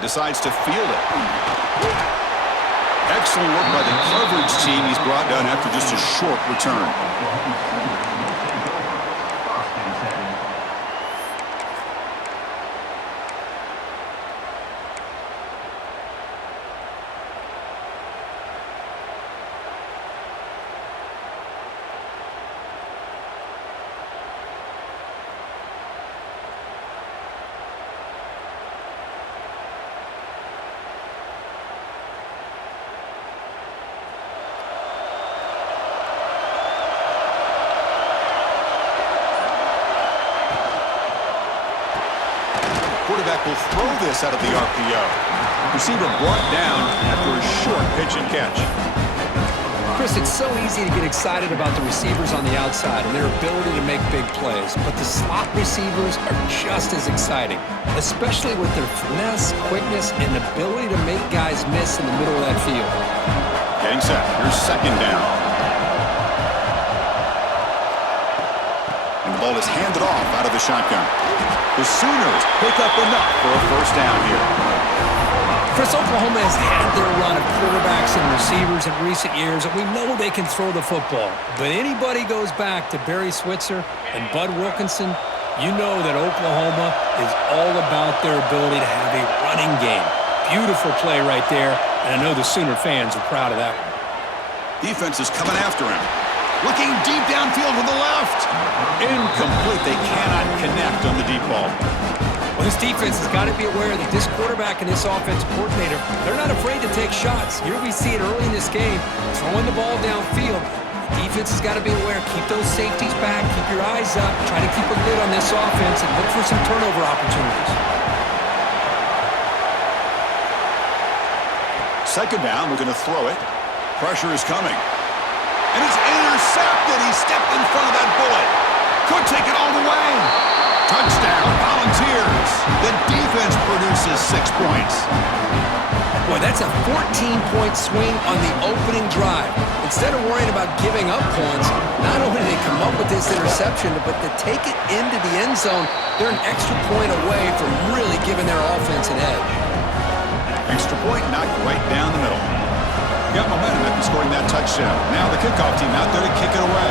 decides to field it. Excellent work by the coverage team. He's brought down after just a short return. Quarterback will throw this out of the RPO. Receiver brought down after a short pitch and catch. Chris, it's so easy to get excited about the receivers on the outside and their ability to make big plays, but the slot receivers are just as exciting, especially with their finesse, quickness, and ability to make guys miss in the middle of that field. Getting set. Here's second down. And the ball is handed off out of the shotgun. The Sooners pick up enough for a first down here. Chris, Oklahoma has had their run of quarterbacks and receivers in recent years, and we know they can throw the football. But anybody goes back to Barry Switzer and Bud Wilkinson, you know that Oklahoma is all about their ability to have a running game. Beautiful play right there, and I know the Sooner fans are proud of that one. Defense is coming after him. Looking deep downfield with the left. Incomplete. They cannot connect on the deep ball. Well, this defense has got to be aware that this quarterback and this offensive coordinator, they're not afraid to take shots. Here we see it early in this game, throwing the ball downfield. The defense has got to be aware. Keep those safeties back. Keep your eyes up. Try to keep a lid on this offense and look for some turnover opportunities. Second down, we're going to throw it. Pressure is coming. And it's intercepted. He stepped in front of that bullet. Could take it all the way. Touchdown, Volunteers. The defense produces 6 points. Boy, that's a 14-point swing on the opening drive. Instead of worrying about giving up points, not only did they come up with this interception, but to take it into the end zone, they're an extra point away from really giving their offense an edge. Extra point knocked right down the middle. Got momentum after scoring that touchdown. Now the kickoff team out there to kick it away.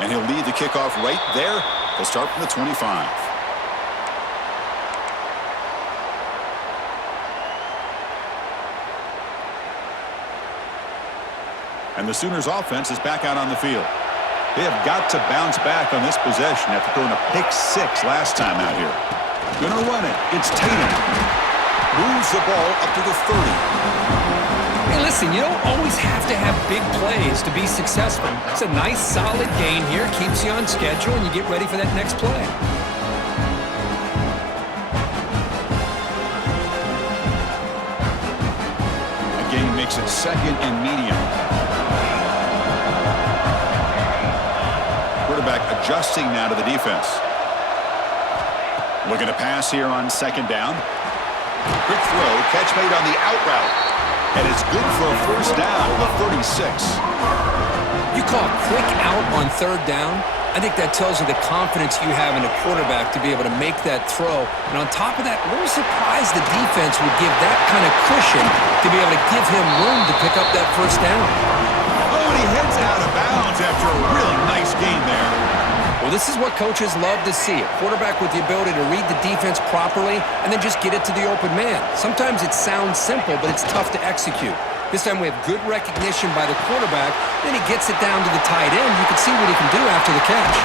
And he'll lead the kickoff right there. They'll start from the 25. And the Sooners offense is back out on the field. They have got to bounce back on this possession after throwing a pick 6 last time out here. Gonna run it. It's Tatum. Moves the ball up to the 30. Hey, listen, you don't always have to have big plays to be successful. It's a nice, solid gain here. Keeps you on schedule, and you get ready for that next play. A gain makes it second and medium. Quarterback adjusting now to the defense. Looking to pass here on second down. Quick throw, catch made on the out route. And it's good for a first down, the 36. You call a quick out on third down? I think that tells you the confidence you have in a quarterback to be able to make that throw. And on top of that, we're surprised the defense would give that kind of cushion to be able to give him room to pick up that first down. Oh, and he heads out of bounds after a really nice gain there. Well, this is what coaches love to see. A quarterback with the ability to read the defense properly and then just get it to the open man. Sometimes it sounds simple, but it's tough to execute. This time we have good recognition by the quarterback. Then he gets it down to the tight end. You can see what he can do after the catch.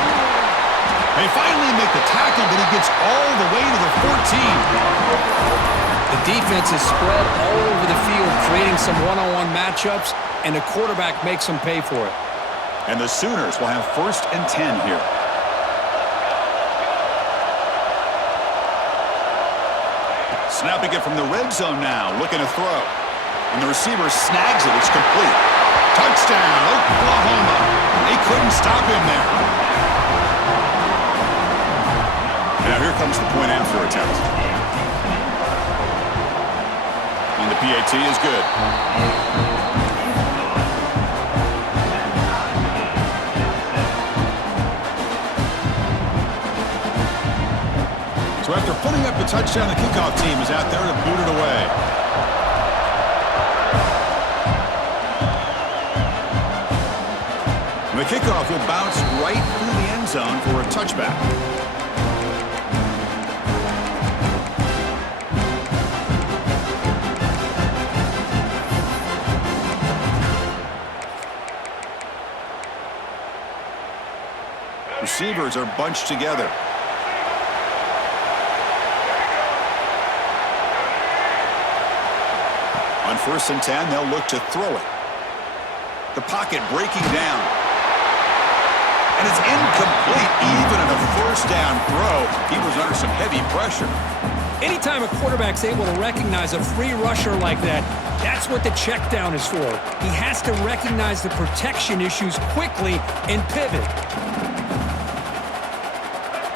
They finally make the tackle, but he gets all the way to the 14. The defense is spread all over the field, creating some one-on-one matchups, and the quarterback makes them pay for it. And the Sooners will have 1st and 10 here. Snapping it from the red zone now, looking to throw. And the receiver snags it. It's complete. Touchdown, Oklahoma. They couldn't stop him there. Now here comes the point after attempt. And the PAT is good. Putting up the touchdown, the kickoff team is out there to boot it away. And the kickoff will bounce right through the end zone for a touchback. Receivers are bunched together. On 1st and 10, they'll look to throw it. The pocket breaking down. And it's incomplete. Even in a first down throw, he was under some heavy pressure. Anytime a quarterback's able to recognize a free rusher like that, that's what the check down is for. He has to recognize the protection issues quickly and pivot.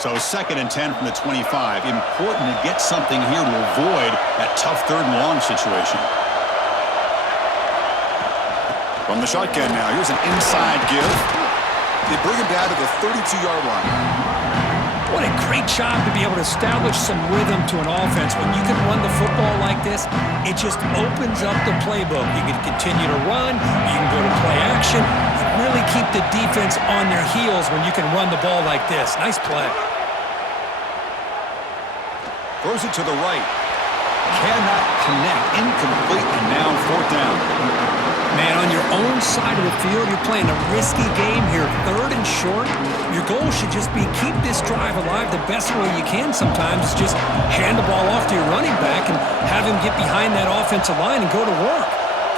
So 2nd and 10 from the 25. Important to get something here to avoid that tough 3rd and long situation. From the shotgun now, here's an inside give. They bring him down to the 32-yard line. What a great job to be able to establish some rhythm to an offense. When you can run the football like this, it just opens up the playbook. You can continue to run. You can go to play action. You really keep the defense on their heels when you can run the ball like this. Nice play. Throws it to the right. Cannot connect. Incomplete, and now 4th down. Man, on your own side of the field, you're playing a risky game here. 3rd and short. Your goal should just be keep this drive alive the best way you can sometimes. Is just hand the ball off to your running back and have him get behind that offensive line and go to work.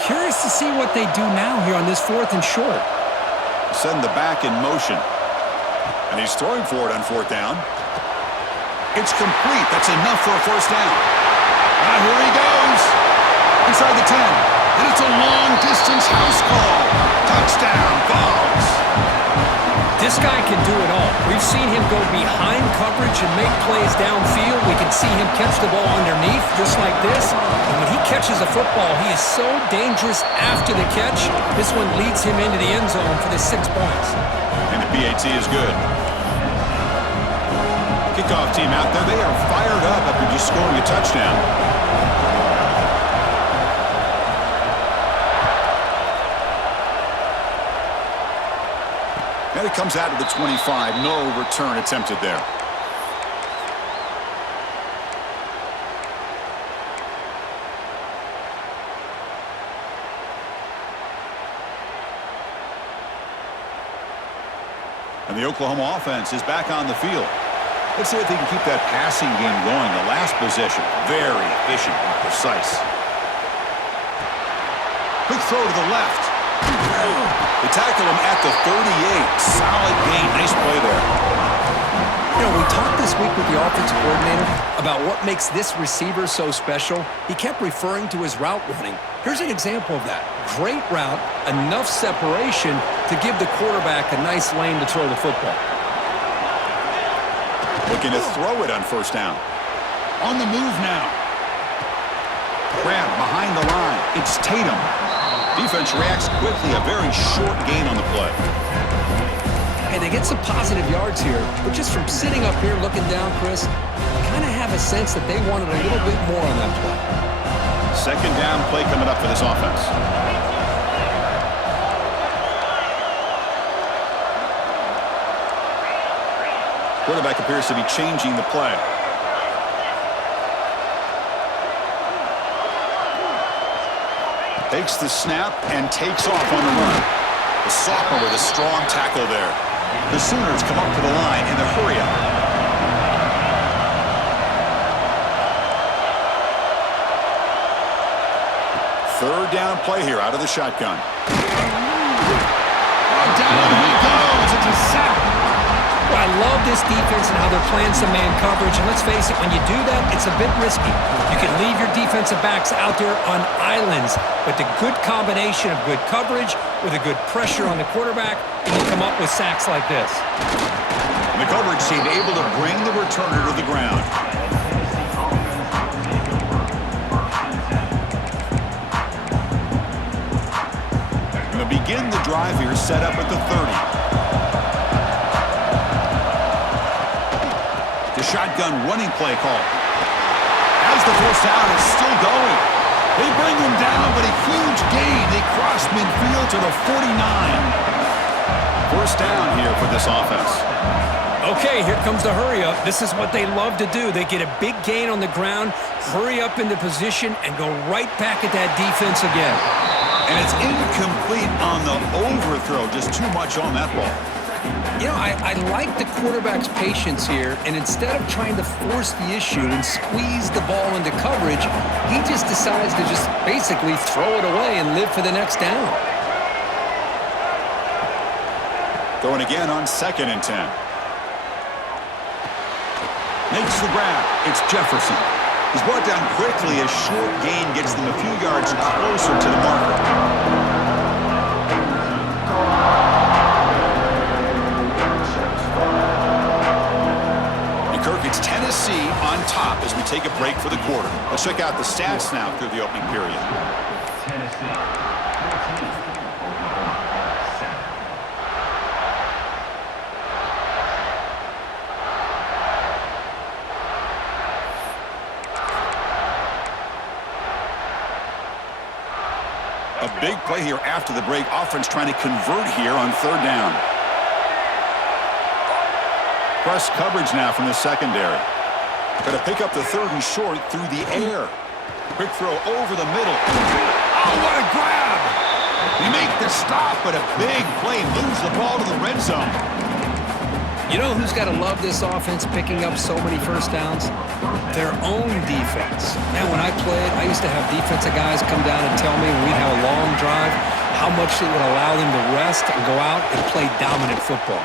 Curious to see what they do now here on this 4th and short. Send the back in motion. And he's throwing for it on 4th down. It's complete. That's enough for a first down. Here he goes. Inside the 10. And it's a long-distance house call. Touchdown, Vols. This guy can do it all. We've seen him go behind coverage and make plays downfield. We can see him catch the ball underneath just like this. And when he catches a football, he is so dangerous after the catch. This one leads him into the end zone for the 6 points. And the PAT is good. Kickoff team out there, they are fired up after just scoring a touchdown. And it comes out of the 25. No return attempted there. And the Oklahoma offense is back on the field. Let's see if they can keep that passing game going. The last possession, very efficient and precise. Quick throw to the left. They tackle him at the 38. Solid gain. Nice play there. You know, we talked this week with the offensive coordinator about what makes this receiver so special. He kept referring to his route running. Here's an example of that. Great route, enough separation to give the quarterback a nice lane to throw the football. Looking to throw it on first down. On the move now. Grab behind the line. It's Tatum. Defense reacts quickly. A very short gain on the play. Hey, they get some positive yards here, but just from sitting up here looking down, Chris, I kind of have a sense that they wanted a little bit more on that play. 2nd down play coming up for this offense. Quarterback appears to be changing the play. Takes the snap and takes off on the run. The sophomore with a strong tackle there. The Sooners come up to the line in the hurry-up. Third down play here out of the shotgun. Down he goes. It's a sack. Well, I love this defense and how they're playing some man coverage. And let's face it, when you do that, it's a bit risky. You can leave your defensive backs out there on islands. But the good combination of good coverage with a good pressure on the quarterback, and you come up with sacks like this. And the coverage team able to bring the returner to the ground. Going to begin the drive here, set up at the 30. The shotgun running play call. There's the first down. It's still going. They bring him down, but a huge gain. They cross midfield to the 49. First down here for this offense. Okay, here comes the hurry up. This is what they love to do. They get a big gain on the ground, hurry up into position, and go right back at that defense again. And it's incomplete on the overthrow. Just too much on that ball. You know, I like the quarterback's patience here, and instead of trying to force the issue and squeeze the ball into coverage, he just decides to just basically throw it away and live for the next down. Going again on 2nd and 10. Makes the grab. It's Jefferson. He's brought down quickly. A short gain gets them a few yards closer to the marker. It's Tennessee on top as we take a break for the quarter. Let's check out the stats now through the opening period. A big play here after the break. Offense trying to convert here on 3rd down. Press coverage now from the secondary. Got to pick up the 3rd and short through the air. Quick throw over the middle. Oh, what a grab! They make the stop, but a big play moves the ball to the red zone. You know who's got to love this offense picking up so many first downs? Their own defense. Man, when I played, I used to have defensive guys come down and tell me when we'd have a long drive how much it would allow them to rest and go out and play dominant football.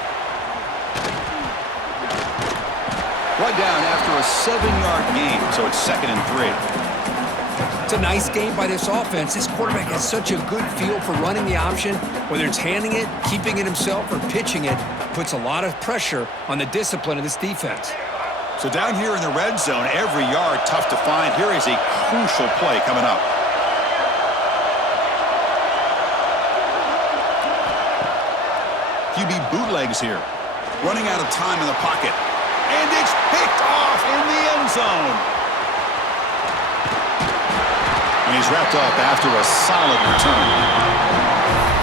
Right down after a 7-yard gain, so it's 2nd and 3. It's a nice game by this offense. This quarterback has such a good feel for running the option. Whether it's handing it, keeping it himself, or pitching it, puts a lot of pressure on the discipline of this defense. So down here in the red zone, every yard tough to find. Here is a crucial play coming up. QB bootlegs here. Running out of time in the pocket. And it's picked off in the end zone. And he's wrapped up after a solid return.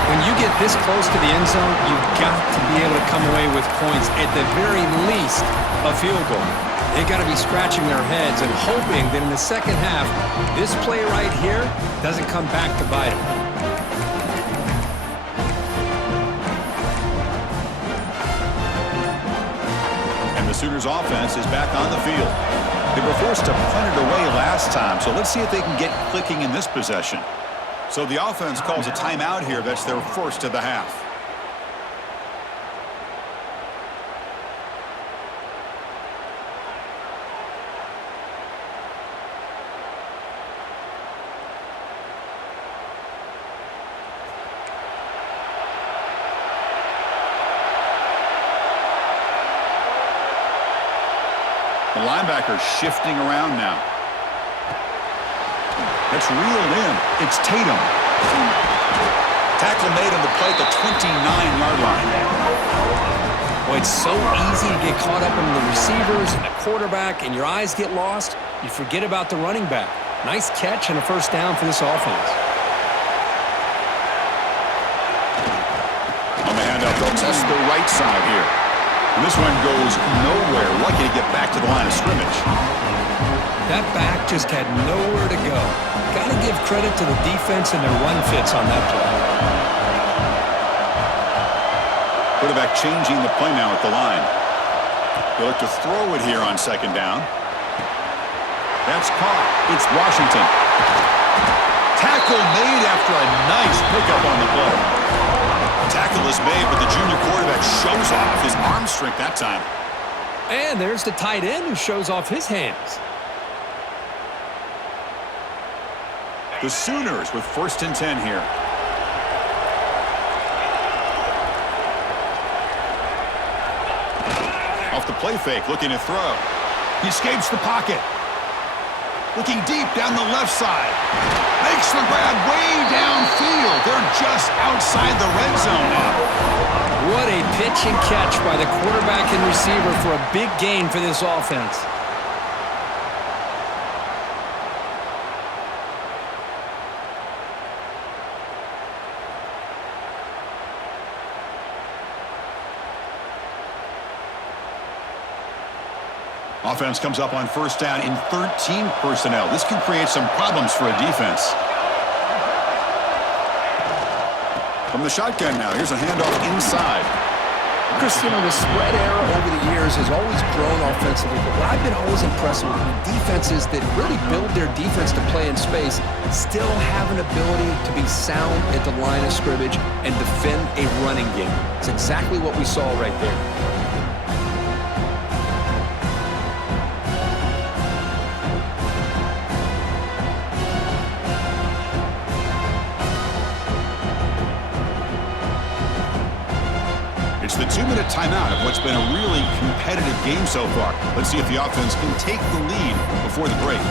When you get this close to the end zone, you've got to be able to come away with points, at the very least, a field goal. They've got to be scratching their heads and hoping that in the second half, this play right here doesn't come back to bite them. The Sooners offense is back on the field. They were forced to punt it away last time, so let's see if they can get clicking in this possession. So the offense calls a timeout here. That's their first of the half. The linebacker shifting around now. It's reeled in. It's Tatum. Tackle made on the play at the 29-yard line. Boy, it's so easy to get caught up in the receivers and the quarterback, and your eyes get lost. You forget about the running back. Nice catch and a first down for this offense. On the handoff, they'll test the right side here. And this one goes nowhere. Lucky to get back to the line of scrimmage. That back just had nowhere to go. Got to give credit to the defense and their run fits on that play. Quarterback changing the play now at the line. They look to throw it here on 2nd down. That's caught. It's Washington. Tackle made after a nice pickup on the play. Tackle is made, but the junior quarterback shows off his arm strength that time. And there's the tight end who shows off his hands. The Sooners with 1st and 10 here. Off the play fake, looking to throw. He escapes the pocket. Looking deep down the left side. Makes the grab way downfield. They're just outside the red zone now. What a pitch and catch by the quarterback and receiver for a big gain for this offense. Offense comes up on first down in 13 personnel. This can create some problems for a defense. From the shotgun now, here's a handoff inside. Chris, the spread era over the years has always grown offensively, but what I've been always impressed with defenses that really build their defense to play in space still have an ability to be sound at the line of scrimmage and defend a running game. It's exactly what we saw right there. It's the 2-minute timeout of what's been a really competitive game so far. Let's see if the offense can take the lead before the break.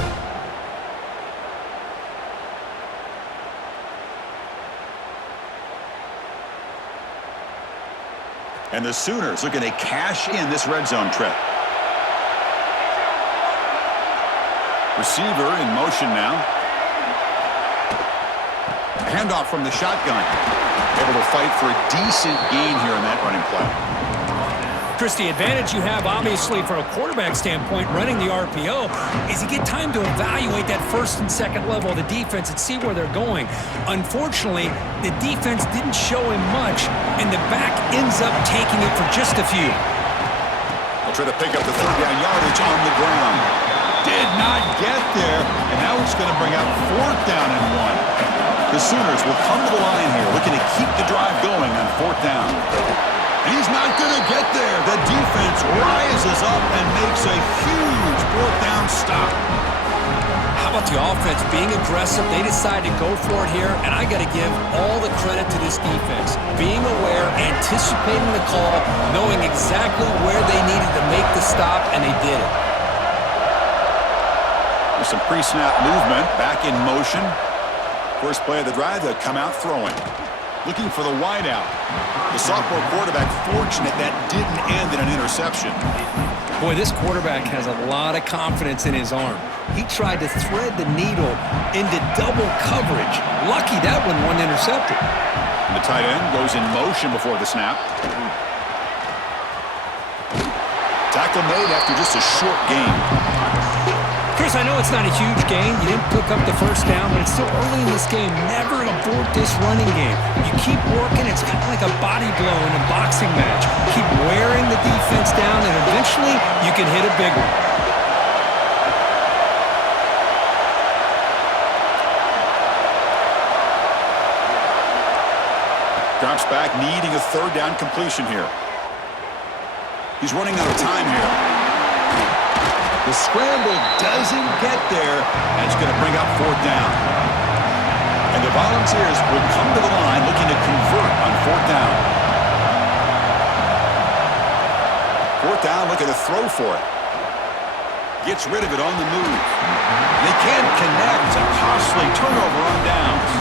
And the Sooners looking to cash in this red zone trip. Receiver in motion now. Handoff from the shotgun. Able to fight for a decent gain here in that running play. Chris, the advantage you have, obviously, from a quarterback standpoint, running the RPO, is you get time to evaluate that first and second level of the defense and see where they're going. Unfortunately, the defense didn't show him much, and the back ends up taking it for just a few. They'll try to pick up the third down yardage on the ground. Did not get there, and now it's going to bring out fourth down and 1. The Sooners will come to the line here, looking to keep the drive going on fourth down. He's not going to get there. The defense rises up and makes a huge fourth down stop. How about the offense being aggressive? They decide to go for it here, and I got to give all the credit to this defense. Being aware, anticipating the call, knowing exactly where they needed to make the stop, and they did it. There's some pre-snap movement, back in motion. First play of the drive, they'll come out throwing. Looking for the wideout. The sophomore quarterback fortunate that didn't end in an interception. Boy, this quarterback has a lot of confidence in his arm. He tried to thread the needle into double coverage. Lucky that one wasn't intercepted. The tight end goes in motion before the snap. Tackle made after just a short gain. Chris, I know it's not a huge gain. You didn't pick up the first down, but it's still early in this game. Never abort this running game. You keep working. It's kind of like a body blow in a boxing match. Keep wearing the defense down, and eventually you can hit a big one. Drops back, needing a third down completion here. He's running out of time here. The scramble doesn't get there, and it's going to bring up fourth down. And the Volunteers will come to the line looking to convert on fourth down. Fourth down, looking to throw for it. Gets rid of it on the move. They can't connect. A costly turnover on downs.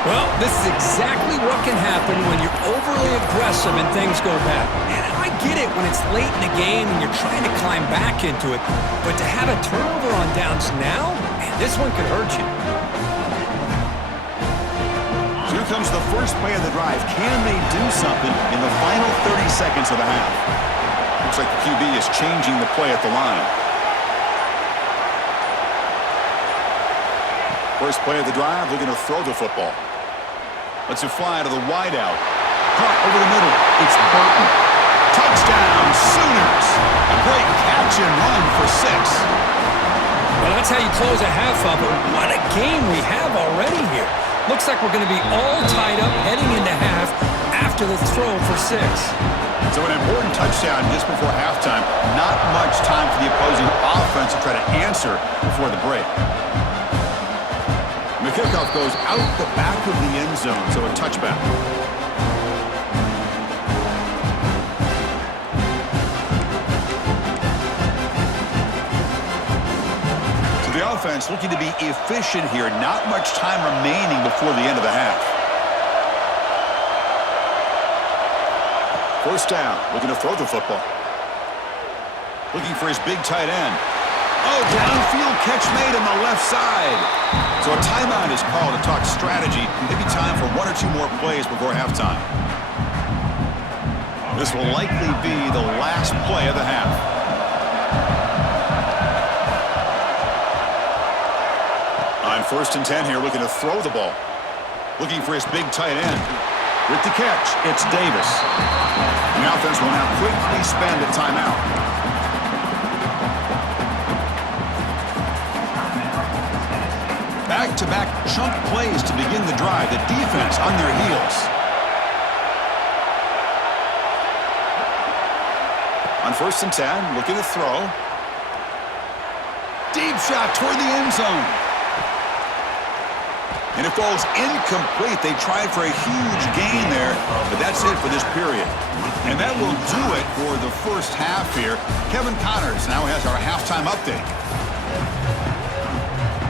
Well, this is exactly what can happen when you're overly aggressive and things go bad. And I get it when it's late in the game and you're trying to climb back into it. But to have a turnover on downs now, man, this one could hurt you. So here comes the first play of the drive. Can they do something in the final 30 seconds of the half? Looks like the QB is changing the play at the line. First play of the drive, looking to throw the football. Lets it fly to the wideout. Caught over the middle. It's Burton. Touchdown, Sooners. A great catch and run for 6. Well, that's how you close a half of it. What a game we have already here. Looks like we're going to be all tied up heading into half after the throw for 6. So an important touchdown just before halftime. Not much time for the opposing offense to try to answer before the break. And the kickoff goes out the back of the end zone, so a touchback. So the offense looking to be efficient here. Not much time remaining before the end of the half. First down, looking to throw the football. Looking for his big tight end. Oh, downfield catch made on the left side. So a timeout is called to talk strategy. Maybe time for 1 or 2 more plays before halftime. This will likely be the last play of the half. First and 10 here, looking to throw the ball. Looking for his big tight end. With the catch, it's Davis. The offense will now quickly spend a timeout. Back-to-back chunk plays to begin the drive. The defense on their heels. On first and 10, looking to throw. Deep shot toward the end zone. And it falls incomplete. They tried for a huge gain there, but that's it for this period. And that will do it for the first half here. Kevin Connors now has our halftime update.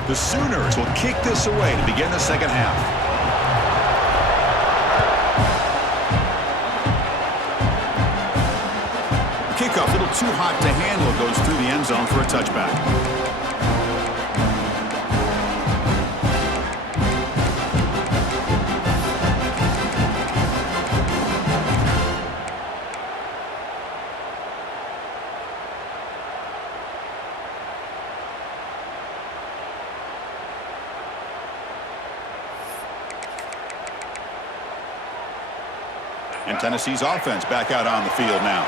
The Sooners will kick this away to begin the second half. The kickoff, a little too hot to handle, goes through the end zone for a touchback. And Tennessee's offense back out on the field now.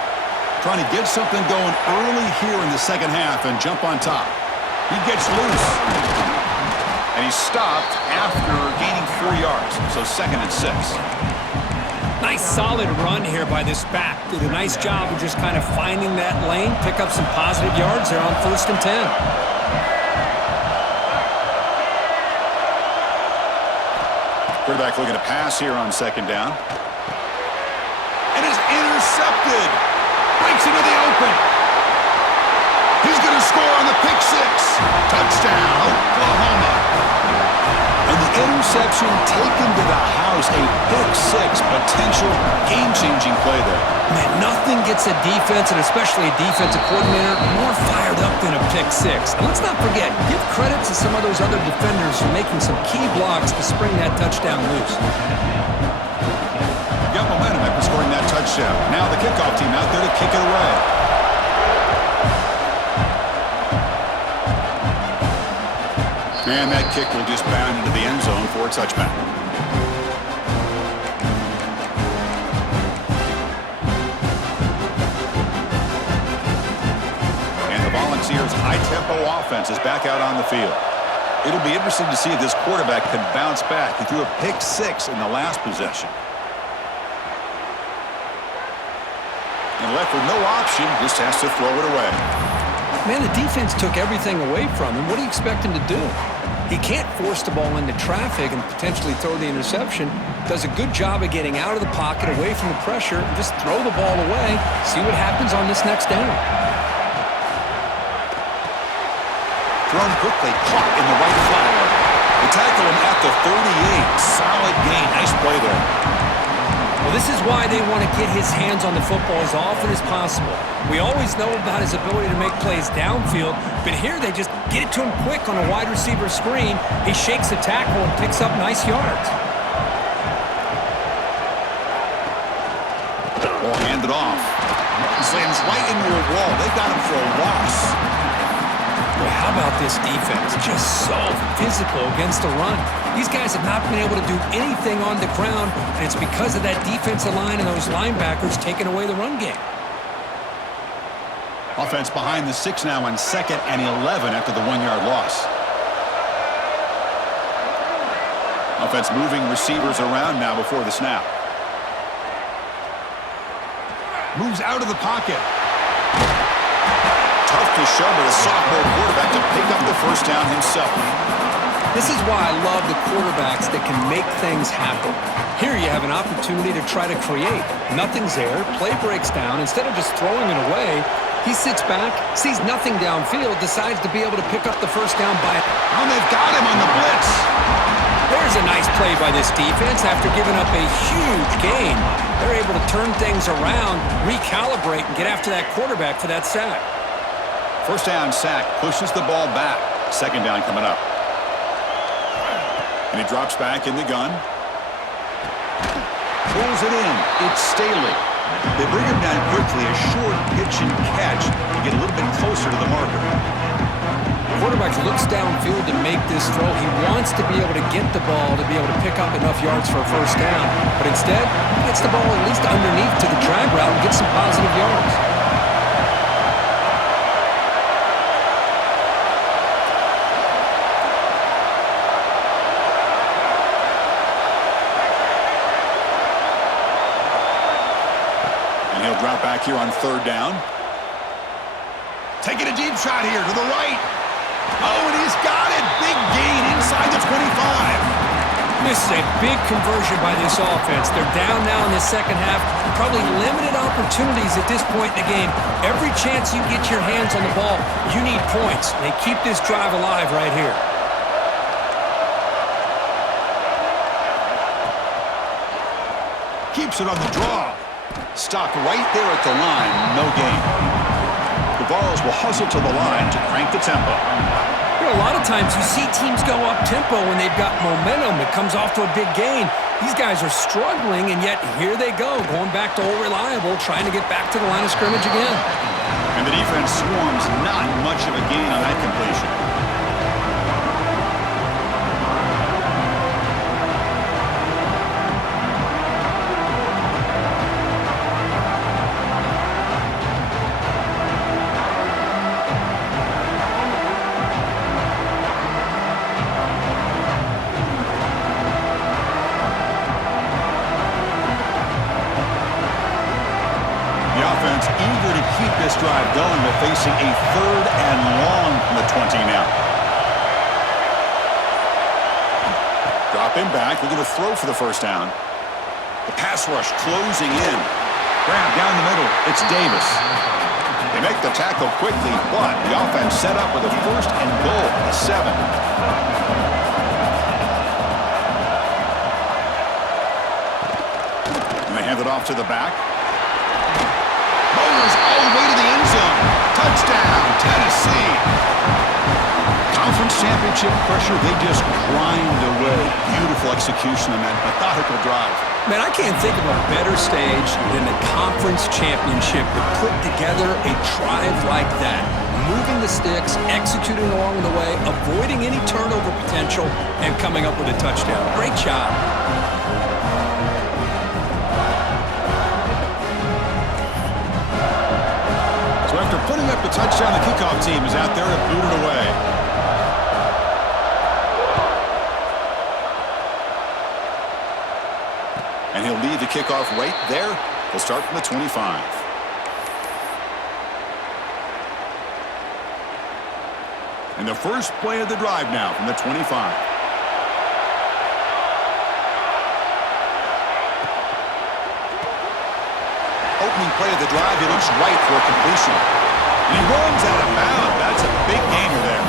Trying to get something going early here in the second half and jump on top. He gets loose. And he's stopped after gaining 4 yards. So second and 6. Nice solid run here by this back. Did a nice job of just kind of finding that lane, pick up some positive yards there on first and 10. Quarterback looking to pass here on second down. And is intercepted. Breaks into the open. He's going to score on the pick 6. Touchdown, Oklahoma. And the interception taken to the house. A pick 6 potential game-changing play there. Man, nothing gets a defense, and especially a defensive coordinator, more fired up than a pick 6. And let's not forget, give credit to some of those other defenders for making some key blocks to spring that touchdown loose. Got momentum after scoring that touchdown. Now the kickoff team out there to kick it away. And that kick will just bound into the end zone for a touchback. And the Volunteers' high-tempo offense is back out on the field. It'll be interesting to see if this quarterback can bounce back. He threw a pick 6 in the last possession. And left with no option, just has to throw it away. Man, the defense took everything away from him. What do you expect him to do? He can't force the ball into traffic and potentially throw the interception. Does a good job of getting out of the pocket, away from the pressure, and just throw the ball away. See what happens on this next down. Thrown quickly, caught in the right flat. They tackle him at the 38. Solid gain. Nice play there. Well, this is why they want to get his hands on the football as often as possible. We always know about his ability to make plays downfield, but here they just get it to him quick on a wide receiver screen. He shakes the tackle and picks up nice yards. Ball handed off. He slams right into a wall. They got him for a loss. Well, how about this defense? Just so physical against the run. These guys have not been able to do anything on the ground, and it's because of that defensive line and those linebackers taking away the run game. Offense behind the 6 now on 2nd and 11 after the 1-yard loss. Offense moving receivers around now before the snap. Moves out of the pocket. Tough to show, but a sophomore quarterback to pick up the first down himself. This is why I love the quarterbacks that can make things happen. Here you have an opportunity to try to create. Nothing's there. Play breaks down. Instead of just throwing it away, he sits back, sees nothing downfield, decides to be able to pick up the first down by... Oh, they've got him on the blitz. There's a nice play by this defense after giving up a huge gain. They're able to turn things around, recalibrate, and get after that quarterback for that sack. First down sack, pushes the ball back. Second down coming up. And he drops back in the gun. Pulls it in. It's Staley. They bring him down quickly, a short pitch and catch to get a little bit closer to the marker. quarterback looks downfield to make this throw. He wants to be able to get the ball to be able to pick up enough yards for a first down. But instead, he gets the ball at least underneath to the drag route and gets some positive yards. And he'll drop back here on third down. Taking a deep shot here to the right. Oh, and he's got it. Big gain inside the 25. This is a big conversion by this offense. They're down now in the second half. Probably limited opportunities at this point in the game. Every chance you get your hands on the ball, you need points. They keep this drive alive right here. Keeps it on the draw. Stopped right there at the line. No gain. The Vols will hustle to the line to crank the tempo. You know, a lot of times you see teams go up-tempo when they've got momentum. It comes off to a big gain. These guys are struggling, and yet here they go, going back to old reliable, trying to get back to the line of scrimmage again. And the defense swarms, not much of a gain on that completion. Eager to keep this drive going. They're facing a third and long from the 20 now. Drop him back. They're going to throw for the first down. The pass rush closing in. Grab down the middle. It's Davis. They make the tackle quickly, but the offense set up with a first and goal at the 7. And they hand it off to the back. Bowlers all the way to the end zone. Touchdown, Tennessee. Conference championship pressure, they just grind away. Beautiful execution on that methodical drive. Man, I can't think of a better stage than the conference championship to put together a drive like that. Moving the sticks, executing along the way, avoiding any turnover potential, and coming up with a touchdown. Great job. So after putting up the touchdown, the kickoff team is out there to boot it away. And he'll leave the kickoff right there. He'll start from the 25. And the first play of the drive now from the 25. Opening play of the drive, he looks right for a completion. And he runs out of bounds. That's a big gainer there.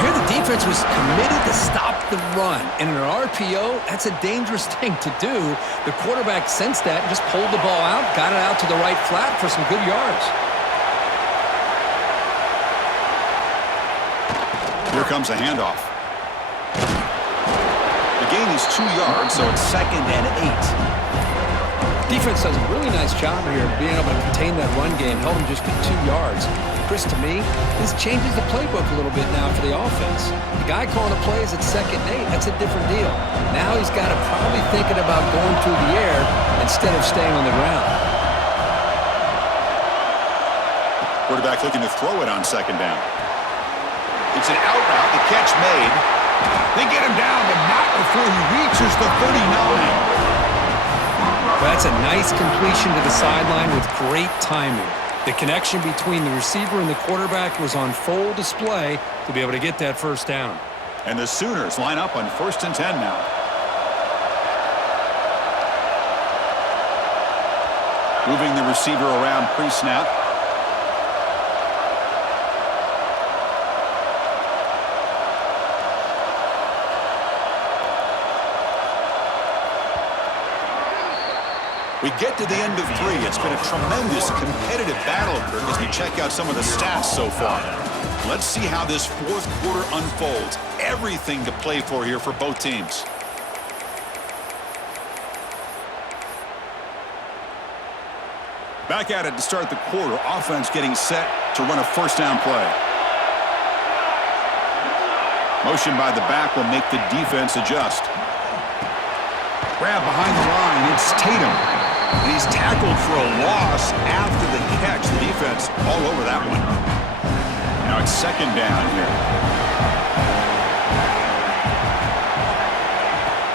Here the defense was committed to stop the run. And in an RPO, that's a dangerous thing to do. The quarterback sensed that and just pulled the ball out, got it out to the right flat for some good yards. Here comes a handoff. The gain is 2 yards, so it's 2nd and 8. Defense does a really nice job here of being able to contain that run game, held him just to 2 yards. Chris, to me, this changes the playbook a little bit now for the offense. The guy calling the plays at 2nd and 8, that's a different deal. Now he's got to probably thinking about going through the air instead of staying on the ground. Quarterback looking to throw it on 2nd down. It's an out route, the catch made. They get him down, but not before he reaches the 39. That's a nice completion to the sideline with great timing. The connection between the receiver and the quarterback was on full display to be able to get that first down. And the Sooners line up on 1st and 10 now. Moving the receiver around pre-snap. We get to the end of 3. It's been a tremendous competitive battle as we check out some of the stats so far. Let's see how this 4th quarter unfolds. Everything to play for here for both teams. Back at it to start the quarter. Offense getting set to run a first down play. Motion by the back will make the defense adjust. Grab behind the line. It's Tatum. And he's tackled for a loss after the catch. The defense all over that one. Now it's second down here.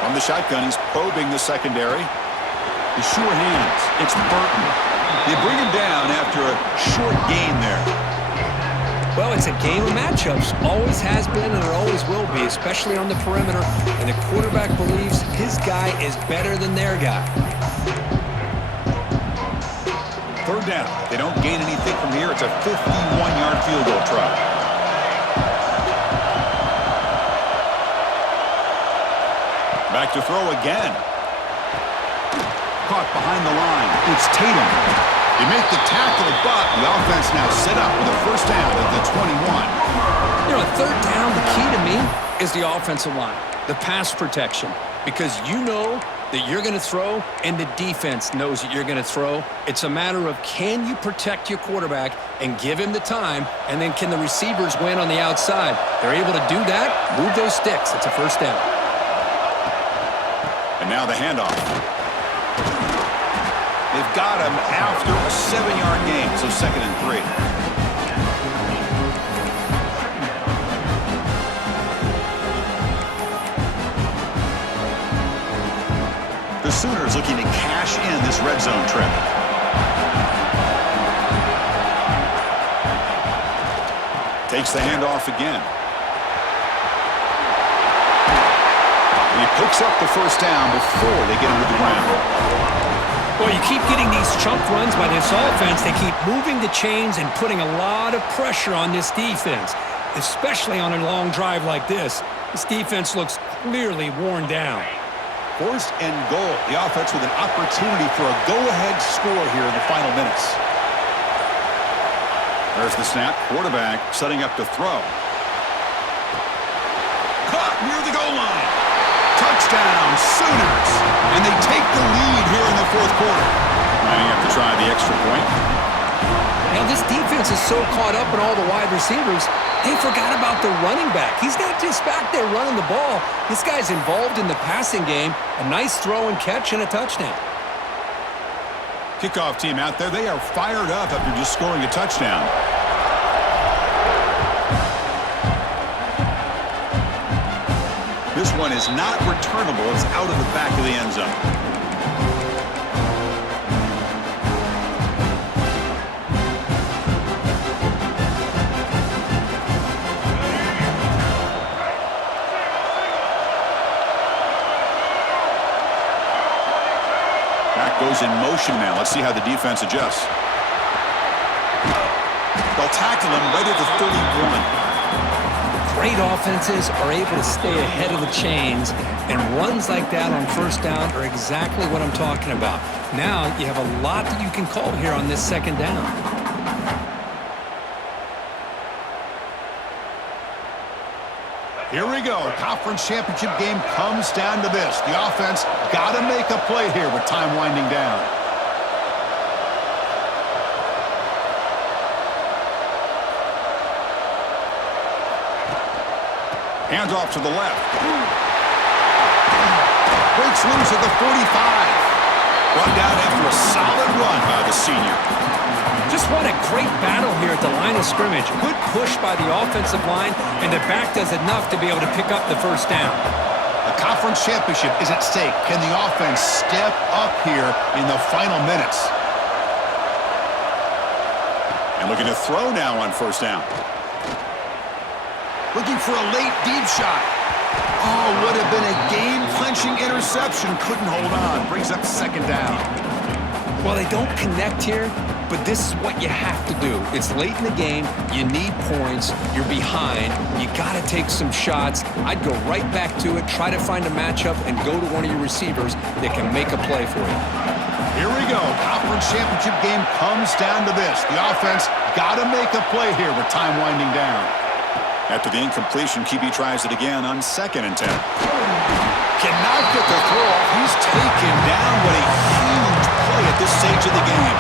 From the shotgun, he's probing the secondary. The sure hands. It's Burton. They bring him down after a short gain there. Well, it's a game of matchups. Always has been and it always will be, especially on the perimeter. And the quarterback believes his guy is better than their guy. Third down. They don't gain anything from here. It's a 51-yard field goal try. Back to throw again. Caught behind the line. It's Tatum. They make the tackle, but the offense now set up with a first down at the 21. You know, a third down, the key to me is the offensive line, the pass protection, because you know that you're going to throw and the defense knows that you're going to throw. It's a matter of can you protect your quarterback and give him the time, and then can the receivers win on the outside? They're able to do that, move those sticks. It's a first down. And now the handoff. They've got him after a 7-yard gain, so 2nd and 3. The Sooners looking to cash in this red zone trip. Takes the handoff again. And he picks up the first down before they get him to the ground. Well, you keep getting these chunk runs by this offense. They keep moving the chains and putting a lot of pressure on this defense, especially on a long drive like this. This defense looks clearly worn down. 1st and goal. The offense with an opportunity for a go-ahead score here in the final minutes. There's the snap. Quarterback setting up to throw. Caught near the goal line. Touchdown, Sooners. And they take the lead here in the 4th quarter. Lining up to try the extra point. Now, this defense is so caught up in all the wide receivers, they forgot about the running back. He's not just back there running the ball. This guy's involved in the passing game. A nice throw and catch and a touchdown. Kickoff team out there. They are fired up after just scoring a touchdown. This one is not returnable. It's out of the back of the end zone. Back goes in motion now. Let's see how the defense adjusts. They'll tackle him right at the 31. Great offenses are able to stay ahead of the chains, and runs like that on first down are exactly what I'm talking about. Now you have a lot that you can call here on this 2nd down. Here we go. Conference championship game comes down to this. The offense got to make a play here with time winding down. Hands off to the left. Breaks loose at the 45. Brought down after a solid run by the senior. Just what a great battle here at the line of scrimmage. Good push by the offensive line, and the back does enough to be able to pick up the first down. A conference championship is at stake. Can the offense step up here in the final minutes? And looking to throw now on first down. Looking for a late deep shot. Oh, would have been a game-clinching interception. Couldn't hold on. Brings up 2nd down. Well, they don't connect here, but this is what you have to do. It's late in the game. You need points. You're behind. You got to take some shots. I'd go right back to it, try to find a matchup, and go to one of your receivers that can make a play for you. Here we go. Conference championship game comes down to this. The offense got to make a play here with time winding down. After the incompletion, QB tries it again on 2nd and 10. Cannot get the throw off. He's taken down. What a huge play at this stage of the game.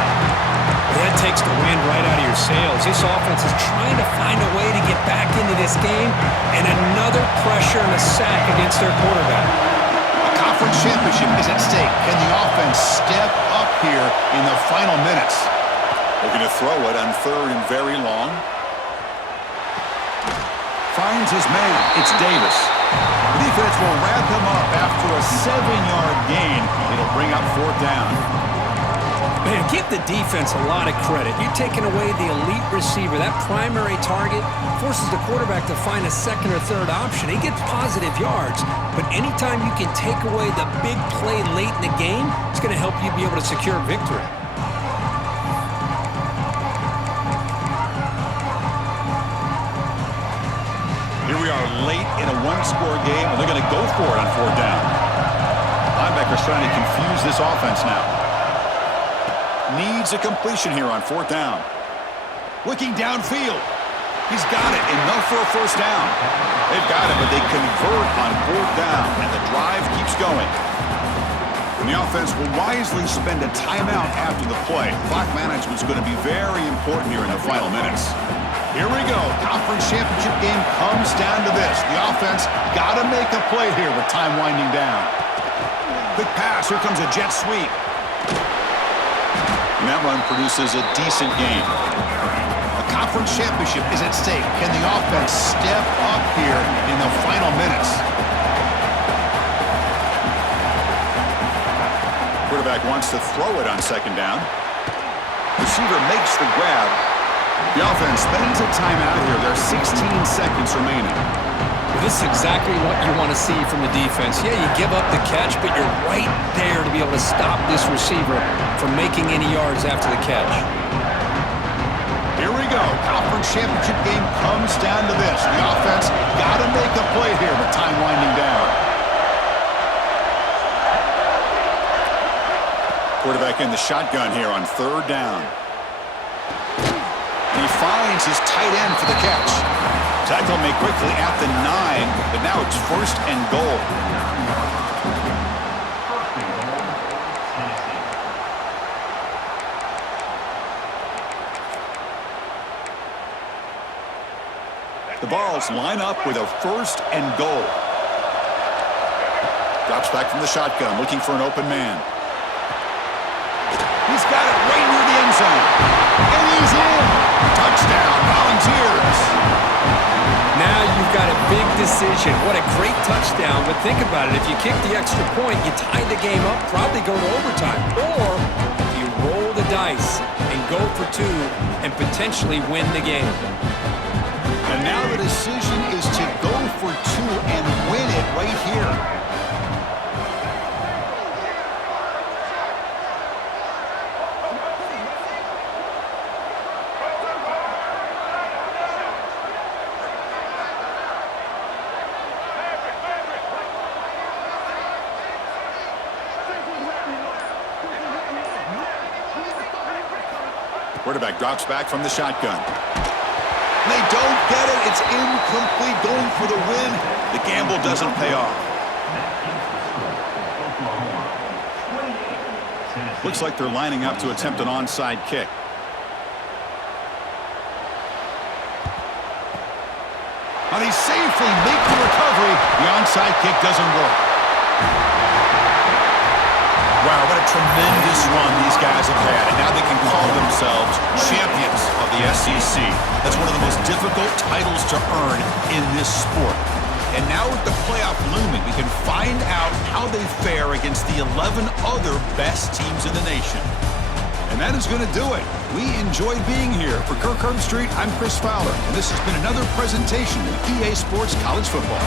That takes takes the wind right out of your sails. This offense is trying to find a way to get back into this game, and another pressure and a sack against their quarterback. A conference championship is at stake. Can the offense step up here in the final minutes? They're going to throw it on 3rd and very long. Finds his man. It's Davis. The defense will wrap him up after a 7-yard gain. It'll bring up 4th down. Man, give the defense a lot of credit. You're taking away the elite receiver. That primary target forces the quarterback to find a 2nd or 3rd option. He gets positive yards, but anytime you can take away the big play late in the game, it's going to help you be able to secure victory. Here we are late in a 1-score game, and they're going to go for it on 4th down. Linebacker's trying to confuse this offense now. Needs a completion here on 4th down. Looking downfield. He's got it. Enough for a 1st down. They've got it, but they convert on 4th down, and the drive keeps going. And the offense will wisely spend a timeout after the play. Clock management's going to be very important here in the final minutes. Here we go. Conference championship game comes down to this. The offense got to make a play here with time winding down. Quick pass. Here comes a jet sweep. And that run produces a decent gain. A conference championship is at stake. Can the offense step up here in the final minutes? Quarterback wants to throw it on 2nd down. Receiver makes the grab. The offense spends a timeout here. There are 16 seconds remaining. This is exactly what you want to see from the defense. Yeah, you give up the catch, but you're right there to be able to stop this receiver from making any yards after the catch. Here we go. Conference championship game comes down to this. The offense got to make a play here with time winding down. Quarterback in the shotgun here on 3rd down. And he finds his tight end for the catch. Tackle made quickly at the 9, but now it's 1st and goal. The Vols line up with a 1st and goal. Drops back from the shotgun, looking for an open man. He's got it right near the end zone. And he's in. Touchdown, Volunteers. Now you've got a big decision. What a great touchdown. But think about it. If you kick the extra point, you tie the game up, probably go to overtime. Or you roll the dice and go for 2 and potentially win the game. And now the decision is to go for 2 and win it right here. Quarterback drops back from the shotgun. They don't get it. It's incomplete. Going for the win. The gamble doesn't pay off. Looks like they're lining up to attempt an onside kick. And he safely makes the recovery. The onside kick doesn't work. Wow, what a tremendous run these guys have had. And now they can call themselves champions of the SEC. That's one of the most difficult titles to earn in this sport. And now with the playoff looming, we can find out how they fare against the 11 other best teams in the nation. And that is going to do it. We enjoyed being here. For Kirk Herbstreit, I'm Chris Fowler. And this has been another presentation of EA Sports College Football.